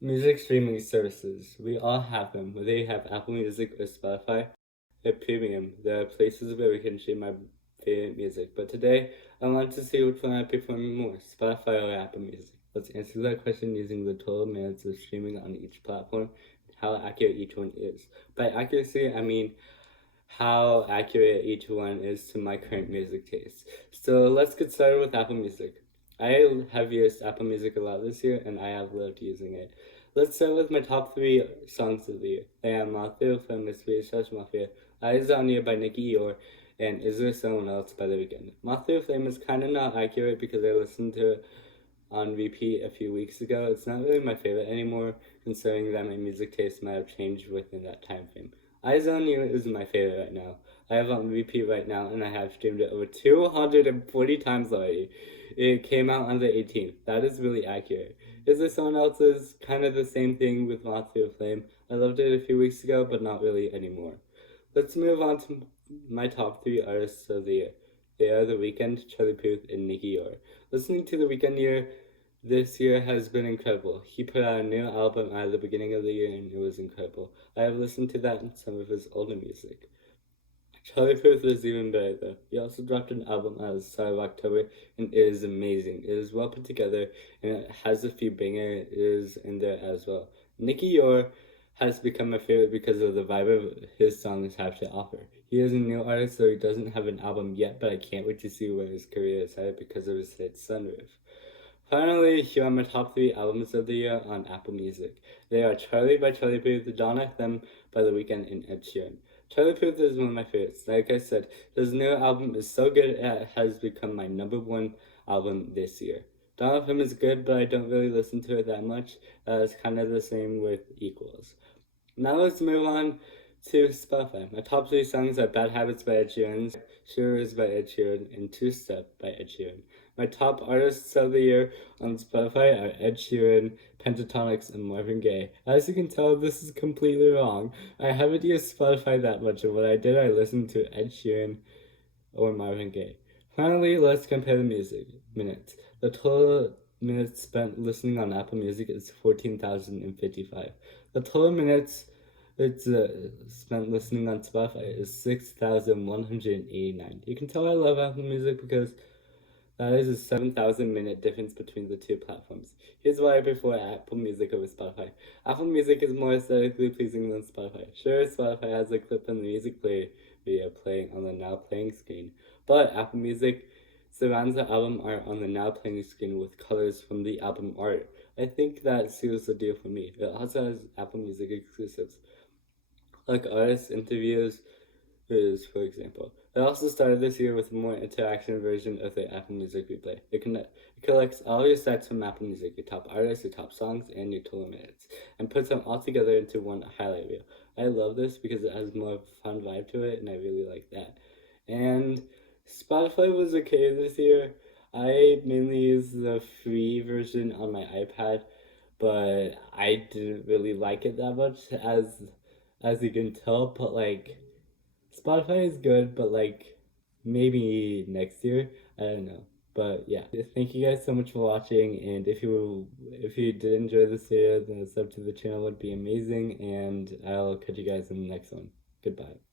Music streaming services. We all have them, whether you have Apple Music or Spotify or Premium. There are places where we can stream my favorite music. But today, I want to see which one I prefer more, Spotify or Apple Music. Let's answer that question using the total minutes of streaming on each platform, how accurate each one is. By accuracy, I mean how accurate each one is to my current music taste. So let's get started with Apple Music. I have used Apple Music a lot this year, and I have loved using it. Let's start with my top 3 songs of the year. They are Matthew from the Swedish House Mafia, Eyes on You by Nicky Yor, and Is There Someone Else by The Weeknd. Matthew Flame is kind of not accurate because I listened to it on repeat a few weeks ago. It's not really my favorite anymore, considering that my music taste might have changed within that time frame. Eyes on You is my favorite right now. I have it on repeat right now, and I have streamed it over 240 times already. It came out on the 18th. That is really accurate. Is There Someone Else's kind of the same thing with Monster Flame? I loved it a few weeks ago, but not really anymore. Let's move on to my top 3 artists of the year. They are The Weeknd, Charlie Puth, and Nicky Yor. Listening to The Weeknd this year has been incredible. He put out a new album at the beginning of the year, and it was incredible. I have listened to that and some of his older music. Charlie Puth is even better though. He also dropped an album at the start of October, and it is amazing. It is well put together, and it has a few bangers in there as well. Nicky Yor has become my favorite because of the vibe of his songs have to offer. He is a new artist, so he doesn't have an album yet, but I can't wait to see where his career is headed because of his hit Sunroof. Finally, here are my top 3 albums of the year on Apple Music. They are Charlie by Charlie Puth, Donna Them by The Weeknd, and Ed Sheeran. Charlie Puth is one of my favorites. Like I said, his new album is so good it has become my #1 album this year. Dawn of Him is good, but I don't really listen to it that much. It's kind of the same with Equals. Now let's move on to Spotify. My top 3 songs are Bad Habits by Ed Sheeran, Shivers by Ed Sheeran, and Two Step by Ed Sheeran. My top artists of the year on Spotify are Ed Sheeran, Pentatonix, and Marvin Gaye. As you can tell, this is completely wrong. I haven't used Spotify that much, and when I did, I listened to Ed Sheeran or Marvin Gaye. Finally, let's compare the music minutes. The total minutes spent listening on Apple Music is 14,055. The total minutes it's spent listening on Spotify is 6,189. You can tell I love Apple Music because that is a 7,000-minute difference between the 2 platforms. Here's why I prefer Apple Music over Spotify. Apple Music is more aesthetically pleasing than Spotify. Sure, Spotify has a clip from the music player video playing on the now playing screen, but Apple Music surrounds the album art on the now playing screen with colors from the album art. I think that seals the deal for me. It also has Apple Music exclusives, like artist interviews, for example. It also started this year with a more interaction version of the Apple Music Replay. It collects all your sets from Apple Music, your top artists, your top songs, and your total minutes, and puts them all together into one highlight reel. I love this because it has more of a fun vibe to it, and I really like that. And Spotify was okay this year. I mainly use the free version on my iPad, but I didn't really like it that much as you can tell, but like Spotify is good, but like maybe next year. I don't know. But yeah, thank you guys so much for watching, and if you did enjoy this video, then a sub to the channel would be amazing, and I'll catch you guys in the next one. Goodbye.